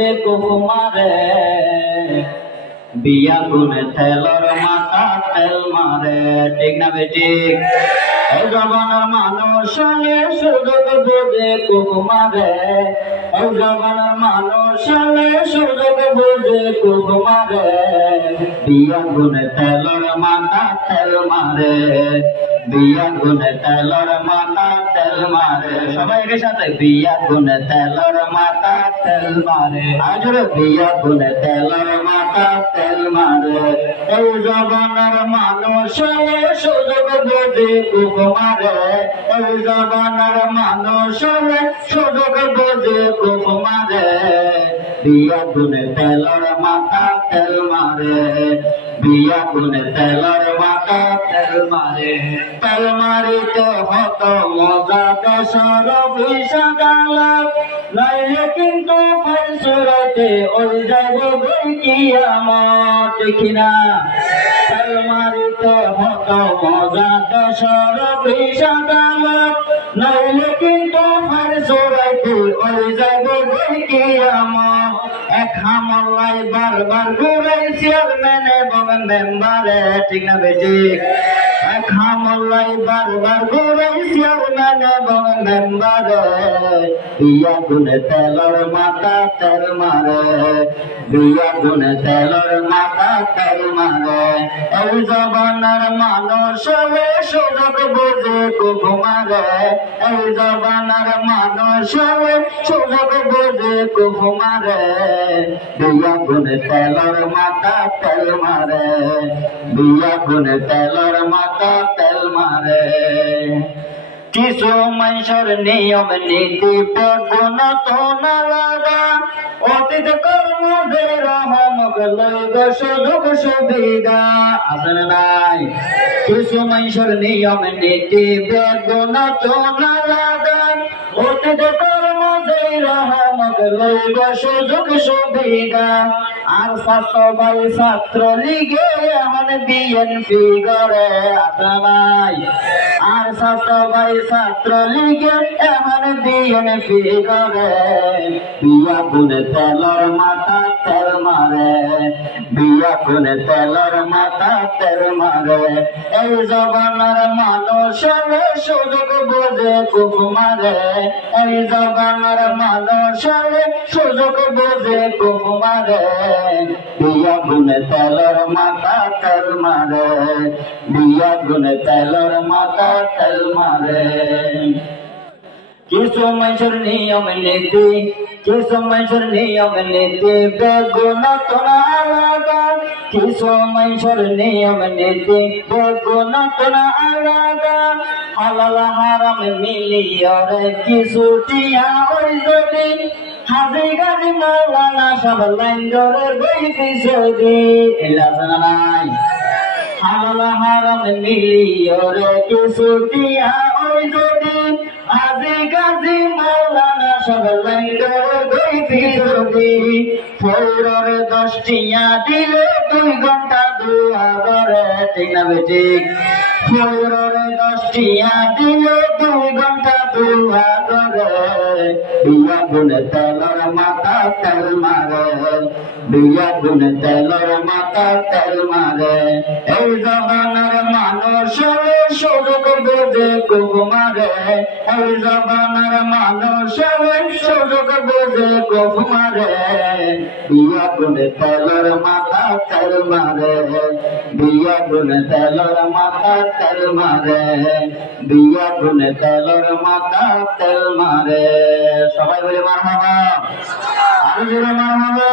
বুঝে কুমারে বিয়া গুনে তেলর মাথা তেল মারে ঠিক না বেঠিক এই জবানের মানুষ সুযোগ বুঝে কুমারে এই জবানের মানুষ সুযোগ বুঝে কুমারে বিয়া গুনে তেলর মাথা তেল মারে বিয়া গুনে তেলর মাথা তেল মারে সবাই এর সাথে বিয়া গুনে তেলর মাথা তেল মারে আজর বিয়া গুনে তেলর মাথা তেল মারে এই জবানের মানুষ সুযোগ বুঝে কুমারে এই জবানের মানুষ সুযোগ বুঝে কুমারে বিয়া গুনে তেলর মাথা তেল মারে বিয়া গুনে তেলর মাথা তেল মারে তেল মারিতে হত মজা দেশর বিষাদাল নইলে কিন্তু ফলসুরতে ওই যাব কিয়ামত কিনা তেল মারিতে হত মজা দেশর বিষাদাল নইলে কিন্তু ফলসুরতে ওই যাব কিয়ামত এক হামলাই বারবার ঘুরাই চেয়ারম্যান এবং মেম্বারে ঠিক না বেঠিক এক হামলাই বারবার ঘুরাই চেয়ারম্যান এবং মেম্বারে বিয়া গুনে তেলর মাথা তেল মারে বিয়া গুনে তেলর মাথা তেল মারে এই জবানের মানুষ সুযোগ বুঝে কুমারে এই জবানের মানুষ সুযোগ বুঝে কুমারে বিয়া গুনে তেলর মাথা তেল মারে বিয়া গুনে তেলর মাথা তেল মারে কিছু মানুষের নিয়ম নীতি পড়ন তো না লাগা অতীত কর্মদের রহমক লইব সুযোগ সুবিধা আছে না নাই কিছু মানুষের নিয়ম নীতি বেগুন তো না লাগা অতীত কর্মদের রহমক লইব সুযোগ সুবিধা আর ছাত্র ছাত্র লীগে এখন বিএনপি করে আছে নাই আর ছাত্র লীগে এখন বিএনপি করে বিয়া গুনে তেলর মাথা তেল মারে বিয়া গুনে তেলর মাথা তেল মারে এই জবানের মানুষ সুযোগ বুঝে কুমারে এই জবানের মানুষ সুযোগ বুঝে কুমারে বিয়া গুনে তেলর মাথা তেল মারে বিয়া গুনে তেলর মাথা তেল মারে কিছু মানুষের নিয়ম নীতি কিছু মানুষের নিয়ম নীতি বেগুন তো না আলাদা কিছু মানুষের নিয়ম নীতি বেগুন তো না আলাদা হালাল হারাম মিলিয়ে কিছু টিয়া ওই যদি হাজি গাজি মৌলানা সব লাইন ধরে বই পিছদি এলাজনা নাই হালাল হারাম মিলিয়ে কিছু টিয়া ওই যদি হাজি গাজি মৌলানা সব লাইন ধরে বই পিছদি ফৌরের 10 টিয়া দিলে 2 ঘন্টা দুয়া করে ঠিক না বেঠিক ফৌরের 10 টিয়া দিলে 2 ঘন্টা দুয়া করে বিয়া গুনে তেলর মাথা তেল মারে বিয়া গুনে তেলর মাথা তেল মারে এই জবানের মানুষ সুযোগ বুঝে কুমারে এই জবানের মানুষ সুযোগ বুঝে কুমারে বিয়া গুনে তেলর মাথা তেল মারে বিয়া গুনে তেলর মাথা তেল মারে বিয়া গুনে তেলর মাথা তেল মারে সবাই বলে মারহাবা আরো জোরে মারহাবা